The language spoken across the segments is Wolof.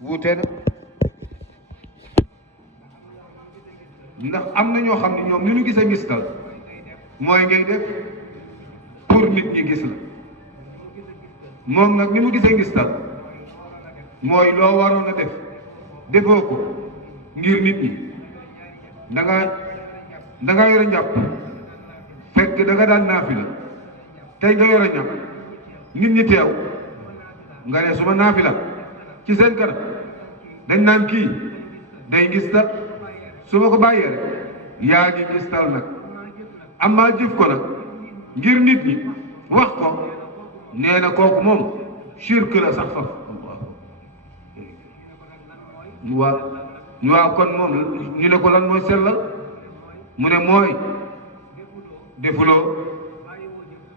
wuute na ndax am na ñoo xam ne ñoom ni ñu gisee ngistal mooy ngay def pour nit ñi gis la moom nag ni mu gisee ngistal mooy loo waroon a def defoo ko ngir nit ñi da nga yore njàpp fekk da nga daan naafila tey nga yore njàpp nit ñi teew nga ne suma naafila ci seen kanam dañ naan kii day ngistal su ma ko bàyyee rek yaa ngi ngistal nag amaa jëf ko nag ngir nit ñi wax ko nee na kooku moom shirk la sax faf waaw kon moom ñu ne ko lan mooy sellal mu ne mooy defuloo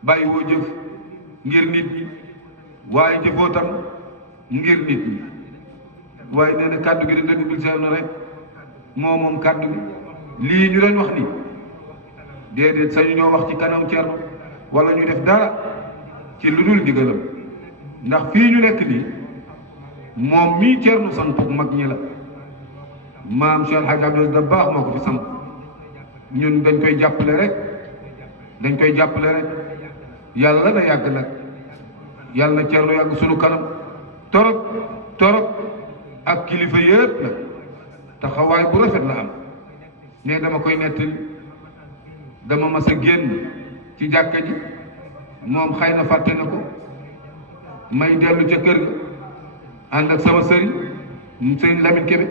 bàyyi woo jëf ngir nit ñi waaye jëfoo tam ngir nit ñi waaye nee na kàddu gi dina dugg sew na rek moom kàddu gi lii ñu doon wax ni déedéet sañu ñoo wax ci kanam Cerno wala ñu def dara ci lu dul digalam ndax fii ñu nekk nii moom mii Cerno sant mag ñi la maam Cheikh El Hadj Abdou Dabakh moo ko fi sant ñun dañ koy jàppale rek yàlla na yàgg nag yàlla na Cerno yàgg sunu kanam torop ak kilifa yëpp nag taxawaay bu rafet la am ne dama koy nettali dama mas a génn ci jàkka ji moom xëy na fàtte na ko may dellu ca kër ga ànd ak sama sëriñ Lamine Kébé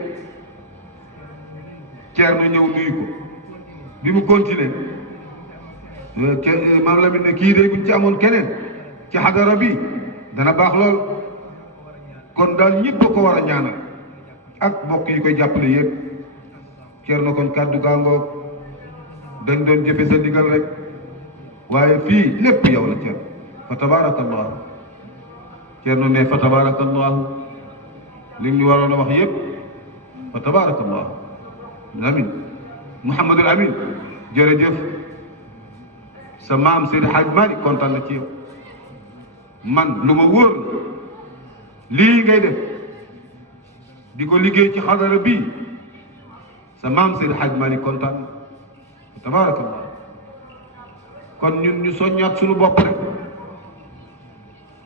Cerno ñëw nuyu ko bi mu continué maam Lamine ne kii de buñ ci amoon keneen ci xadara bi dana baax lool kon daal ñëpp a ko war a ñaanal ak mbokk yi koy jàppale yëpp Cerno kon kàddu gaangoog dañ doon jëfe sa ndigal rek waaye fii lépp yow la Cerno fa tabarakallahu Cerno ne fa tabarakallahu li ñu waroon a wax yëpp fa tabarakallahu amin Mouhamadul Amin jërëjëf sa maam Seydi Hadj Malick kontaan na ci yow man lu ma wóor lii ngay def di ko liggéey ci xadara bii sa maam Seydi Hadj Malick kontaan na tabaarakallah kon ñun ñu soññaat suñu bopp rek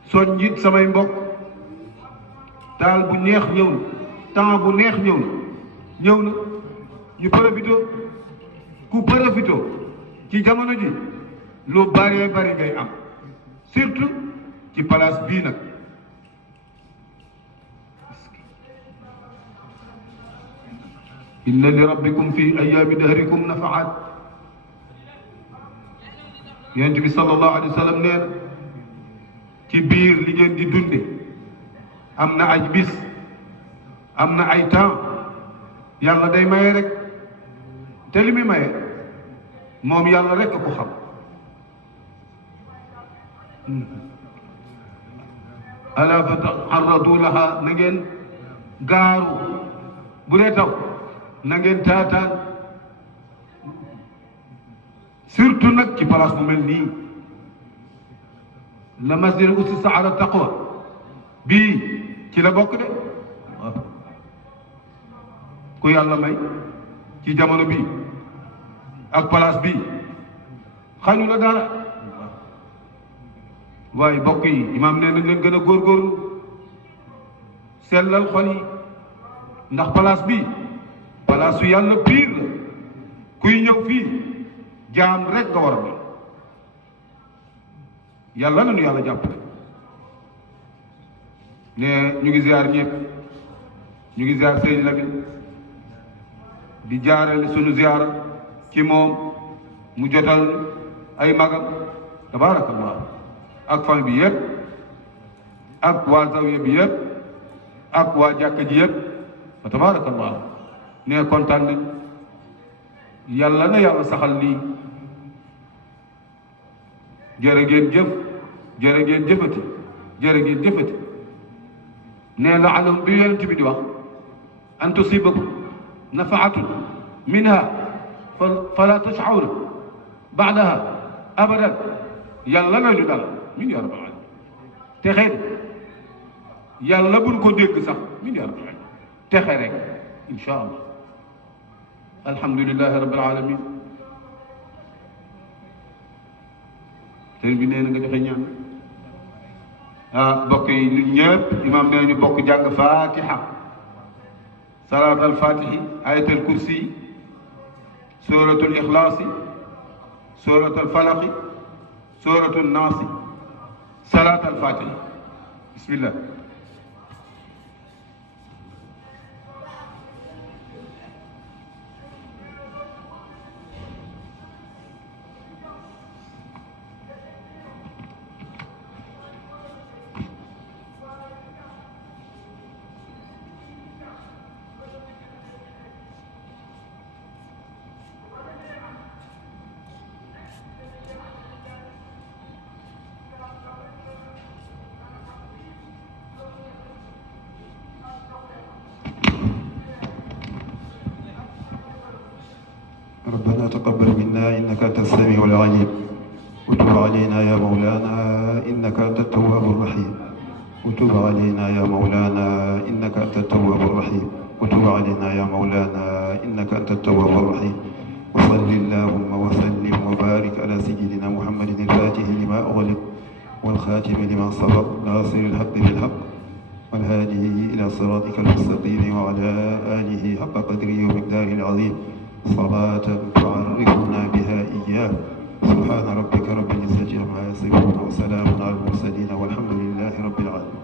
soññ it samay mbokk taal bu neex ñëw na temps bu neex ñëw na ñu profité ku profité ci jamono ji lu bëree bëri ngay am surtout ci place bii nag inna li rabbikum fi ayaami dahrikum nafaat yonent bi sallallahu alayhi wa sallam nee na ci biir li ngeen di dunde am na ay bis am na ay temps yàlla day maye rek te li muy maye moom yàlla rek a ko xam ala fa taarradu laha na ngeen gaaru bu dee taw na ngeen taataan surtout nag ci place bu mel nii la masjid ussisa ala taqwa bii ci la bokk de ku yàlla may ci jamono bii ak place bii xañu la dara waaye bokk yi imaam nee nañ leen gën a góorgóorlu sellal xol yi ndax place bii place su yàlla piir la kuy ñëw fii jaam rek nga war a mel yàlla na nu yàlla jàppale ne ñu ngi ziar ñëpp ñu ngi ziar Seydi Lamine di jaarale sunu ziara ci moom mu jotal ay magam tabaarakallah ak famille bi yëpp ak waa zawiya bi yëpp ak waa jàkka ji yëpp fa tabaarakallah ne kontaan nañ yàlla na yàlla saxal lii jërë ngeen jëf jërë ngeen jëfati jërë ngeen jëfati ne la'allahum bi yonent bi di wax an tusibakum nafaatun minha fala tash'uruna ba'daha abadan yàlla na ñu dal min ya rabbal alamin te xëy yàlla buñ ko dégg sax milliard texe rek incha allah alhamdulilahi rabbil alamin sëriñ bi nee na nga joxe ñaan bokk yi ñun ñëpp imam nee ñu bokk jàng fatiha salaat al fatihi ayatul kursi suratul ixlaasi suratul falaqi suratul naasi salaat al fatihi bismillah ربنا تقبل منا إنك أنت السميع العليم وتب علينا يا مولانا إنك أنت التواب الرحيم وتب علينا يا مولانا إنك أنت التواب الرحيم وتب علينا يا مولانا إنك أنت التواب الرحيم وصل اللهم وسلم وبارك على سيدنا محمد الفاتح لما أغلق والخاتم لما سبق ناصر الحق بالحق والهادي إلى صراطك المستقيم وعلى آله حق قدره ومقداره العظيم صلاة تعرفنا بها إياه سبحان ربك رب العزة عما يصفون وسلام على المرسلين والحمد لله رب العالمين.